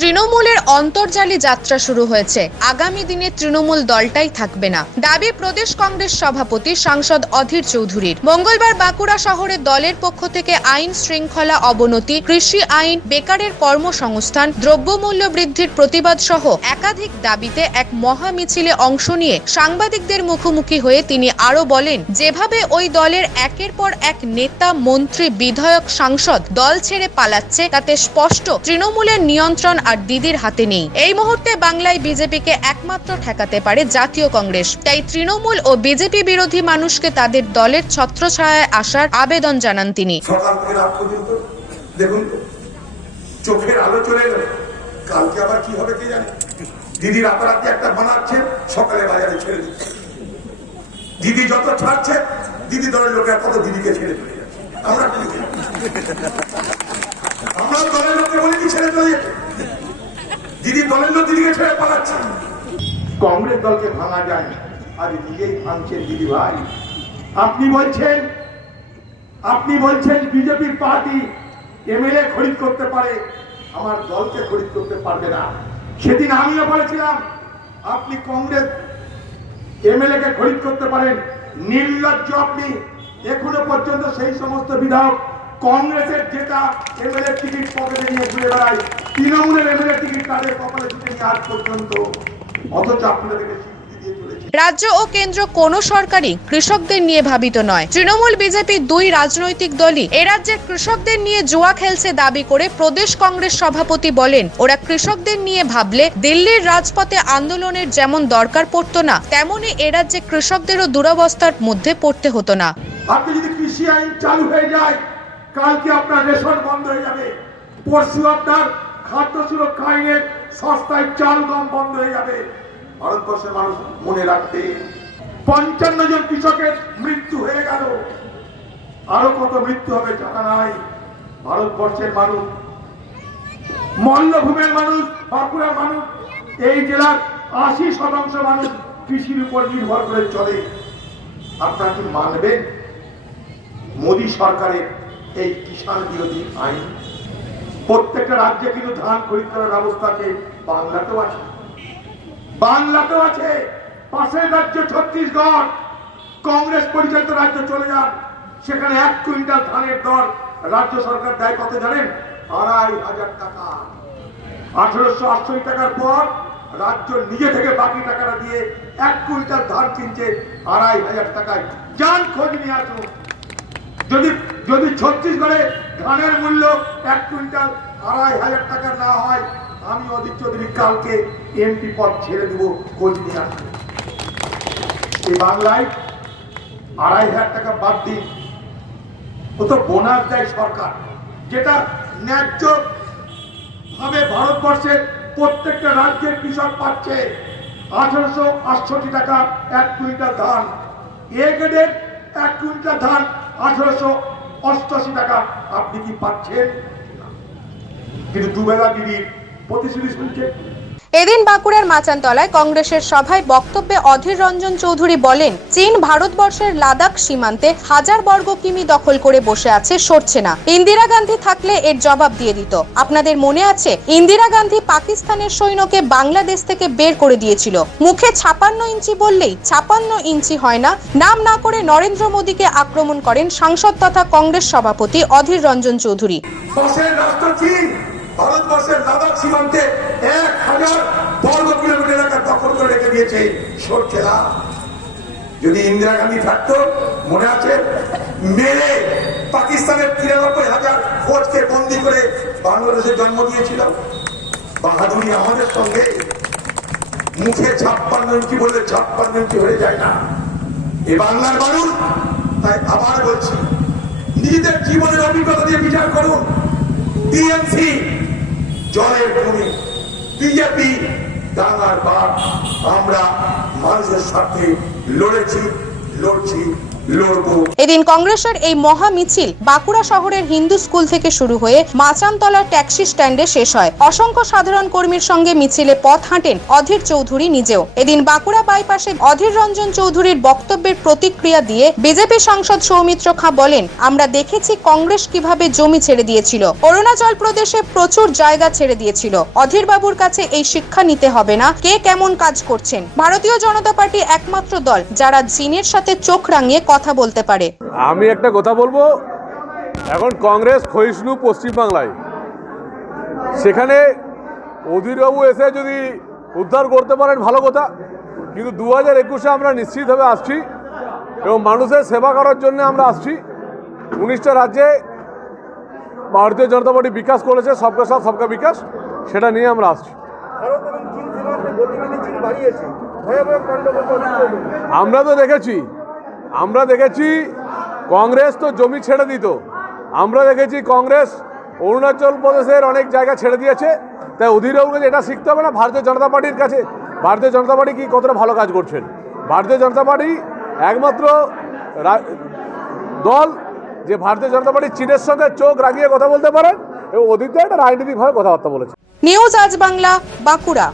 তৃণমূলের অন্তর্জালী যাত্রা শুরু হয়েছে। আগামী দিনে তৃণমূল দলটাই থাকবে না। দাবি প্রদেশ কংগ্রেস সভাপতি সাংসদ অধীর চৌধুরীর। মঙ্গলবার বাঁকুড়া শহরে দলের পক্ষ থেকে আইন শৃঙ্খলা অবনতি, কৃষি আইন, বেকারের কর্মসংস্থান, দ্রব্যমূল্য বৃদ্ধির প্রতিবাদ সহ একাধিক দাবিতে এক মহা মিছিলে অংশ নিয়ে সাংবাদিকদের মুখোমুখি হয়ে তিনি আরও বলেন, যেভাবে ওই দলের একের পর এক নেতা, মন্ত্রী, বিধায়ক, সাংসদ দল ছেড়ে পালাচ্ছে, তাতে স্পষ্ট তৃণমূলের নিয়ন্ত্রণ আর দিদির হাতে নেই। এই মুহূর্তে বাংলায় বিজেপিকে একমাত্র ঠেকাতে পারে জাতীয় কংগ্রেস। তাই তৃণমূল ও বিজেপি বিরোধী মানুষকে তাদের দলের ছত্রছায়ায় আসার আবেদন জানান তিনি। দেখুন চোখের আলো চলে কালকে আবার কি হবে কে জানে? দিদি রাতারাতি একটা বানাচ্ছে, সকালে বাজারে ছেড়ে দিচ্ছে। দিদি যত ছাড়ছে, দিদি দলের তত দিদিকে ছেড়ে চলে যাচ্ছে। আমরা আমরা দলের লোককে বলে ছেড়ে চলে যাচ্ছে? দিদি লোক দিদিকে ছেড়ে পালাচ্ছে। কংগ্রেস দলকে ভাঙা যায়। আজ নিজেই ভাঙছেন দিদি ভাই। আপনি বলছেন আপনি বলছেন বিজেপির পার্টি এমএলএ খরিদ করতে পারে, আমার দলকে খরিদ করতে পারবে না। সেদিন আমিও বলেছিলাম, আপনি কংগ্রেস এমএলএ কে খরিদ করতে পারেন, নির্লজ্জ আপনি। এখনও পর্যন্ত সেই সমস্ত বিধায়ক কংগ্রেসের যেটা এমএলএ টিকিট পকেটে নিয়ে ঘুরে বেড়ায় তৃণমূলের এমএলএ টিকিট তাদের কপালে ছুটে নিয়ে আজ পর্যন্ত অথচ আপনাদেরকে রাজ্য ও কেন্দ্র কোনো সরকারই কৃষকদের নিয়ে ভাবিত নয়। তৃণমূল বিজেপি দুই রাজনৈতিক দলই এ রাজ্যের কৃষকদের নিয়ে জুয়া খেলছে দাবি করে প্রদেশ কংগ্রেস সভাপতি বলেন ওরা কৃষকদের নিয়ে ভাবলে দিল্লির রাজপথে আন্দোলনের যেমন দরকার পড়তো না তেমনি এ রাজ্যে কৃষকদেরও দুরবস্থার মধ্যে পড়তে হতো না। আপনি যদি কৃষি আইন চালু হয়ে যায় কালকে আপনার রেশন বন্ধ হয়ে যাবে। পরশু আপনার খাদ্য সুরক্ষা আইনের সস্তায় চাল গম বন্ধ হয়ে যাবে। ভারতবর্ষের মানুষ মনে রাখবে পঞ্চান্ন জন কৃষকের মৃত্যু হয়ে গেল। আরও কত মৃত্যু হবে জানা নাই। ভারতবর্ষের মানুষ, মল্লভূমের মানুষ, বাঁকুড়ার মানুষ, এই জেলার আশি শতাংশ মানুষ কৃষির উপর নির্ভর করে চলে। আপনারা কি মানবেন? মোদী সরকারের এই কিষাণ বিরোধী আইন প্রত্যেকটা রাজ্যে কিন্তু ধান খরিদ করার ব্যবস্থা আছে বাংলাতেও আছে। বাংলাতেও আছে। পাশের রাজ্য ছত্তিশগড়, কংগ্রেস পরিচালিত রাজ্য চলে যান। সেখানে এক কুইন্টাল ধানের দর রাজ্য সরকার দেয় কত জানেন? আড়াই হাজার টাকা। আঠারোশো আটষট্টি টাকার পর রাজ্য নিজে থেকে বাকি টাকাটা দিয়ে এক কুইন্টাল ধান কিনছে আড়াই হাজার টাকায়। যান খোঁজ নিয়ে আসুন। যদি যদি ছত্তিশগড়ে ধানের মূল্য এক কুইন্টাল আড়াই হাজার টাকা না হয়, আমি অজিত চৌধুরী কালকে এমপি পদ ছেড়ে দেবো আসব এই বাংলায় আড়াই হাজার টাকা বাদ দিন। ও তো বোনাস দেয় সরকার, যেটা ন্যায্য ভাবে ভারতবর্ষের প্রত্যেকটা রাজ্যের কৃষক পাচ্ছে। আঠারোশো আটষট্টি টাকা এক কুইন্টাল ধান। এ গ্রেডের এক কুইন্টাল ধান আঠারোশো অষ্টআশি টাকা আপনি কি পাচ্ছেন? কিন্তু দুবেলা দিদির প্রতিশ্রুতি শুনছেন? এদিন বাঁকুড়ার মাচানতলায় কংগ্রেসের সভায় বক্তব্যে অধীর রঞ্জন চৌধুরী বলেন, চীন ভারতবর্ষের লাদাখ সীমান্তে হাজার বর্গ কিমি দখল করে বসে আছে, সরছে না। ইন্দিরা গান্ধী থাকলে এর জবাব দিয়ে দিত। আপনাদের মনে আছে, ইন্দিরা গান্ধী পাকিস্তানের সৈন্যকে বাংলাদেশ থেকে বের করে দিয়েছিল। মুখে ছাপান্ন ইঞ্চি বললেই ছাপান্ন ইঞ্চি হয় না। নাম না করে নরেন্দ্র মোদীকে আক্রমণ করেন সাংসদ তথা কংগ্রেস সভাপতি অধীর রঞ্জন চৌধুরী। ভারতবর্ষের লাদাখ সীমান্তে এক হাজার বর্গ কিলোমিটার এলাকা দখল করে রেখে দিয়েছে সরছে না যদি ইন্দিরা গান্ধী থাকতো, মনে আছে? মেরে পাকিস্তানের তিরানব্বই হাজার ফৌজকে বন্দি করে বাংলাদেশে জন্ম দিয়েছিল। বাহাদুরি আমাদের সঙ্গে। মুখে ছাপ্পান্ন ইঞ্চি বললে ছাপ্পান্ন ইঞ্চি হয়ে যায় না। এ বাংলার মানুষ, তাই আবার বলছি, নিজেদের জীবনের অভিজ্ঞতা দিয়ে বিচার করুন। টিএমসি জলের ভূমি। বিজেপি ডাঙার বাঘ। আমরা মানুষের সাথে লড়েছি লড়ছি। এদিন কংগ্রেসের এই মহা মিছিল বাঁকুড়া শহরের হিন্দু স্কুল থেকে শুরু হয়ে মাচানতলা ট্যাক্সি স্ট্যান্ডে শেষ হয়। অসংখ্য সাধারণ কর্মীর সঙ্গে মিছিলে পথ হাঁটেন অধীর চৌধুরী নিজেও। এদিন বাঁকুড়া বাইপাসে অধীর রঞ্জন চৌধুরীর বক্তব্যের প্রতিক্রিয়া দিয়ে বিজেপি সাংসদ সৌমিত্র খাঁ বলেন, আমরা দেখেছি কংগ্রেস কীভাবে জমি ছেড়ে দিয়েছিল। অরুণাচল প্রদেশে প্রচুর জায়গা ছেড়ে দিয়েছিল। অধীর বাবুর কাছে এই শিক্ষা নিতে হবে না। কে কেমন কাজ করছেন? ভারতীয় জনতা পার্টি একমাত্র দল যারা চীনের সাথে চোখ রাঙিয়ে কথা বলতে পারে। আমি একটা কথা বলব এখন কংগ্রেস ক্ষয়িষ্ণু পশ্চিমবাংলায় সেখানে অধীরবাবু এসে যদি উদ্ধার করতে পারেন ভালো কথা। কিন্তু দু হাজার একুশে আমরা নিশ্চিতভাবে আসছি এবং মানুষের সেবা করার জন্য আমরা আসছি। উনিশটা রাজ্যে ভারতীয় জনতা পার্টি বিকাশ করেছে সবকা সাথ সবকা বিকাশ সেটা নিয়ে আমরা আসছি। আমরা তো দেখেছি আমরা দেখেছি কংগ্রেস তো জমি ছেড়ে দিত। আমরা দেখেছি কংগ্রেস অরুণাচল প্রদেশের অনেক জায়গা ছেড়ে দিয়েছে। তাই অধীরবাবুকে এটা শিখতে হবে না, ভারতীয় জনতা পার্টির কাছে। ভারতীয় জনতা পার্টি কি কতটা ভালো কাজ করছেন? ভারতীয় জনতা পার্টি একমাত্র দল যে ভারতীয় জনতা পার্টি চীনের সঙ্গে চোখ রাগিয়ে কথা বলতে পারেন এবং অধীর একটা রাজনৈতিকভাবে কথাবার্তা বলেছে নিউজ আজ বাংলা, বাঁকুড়া।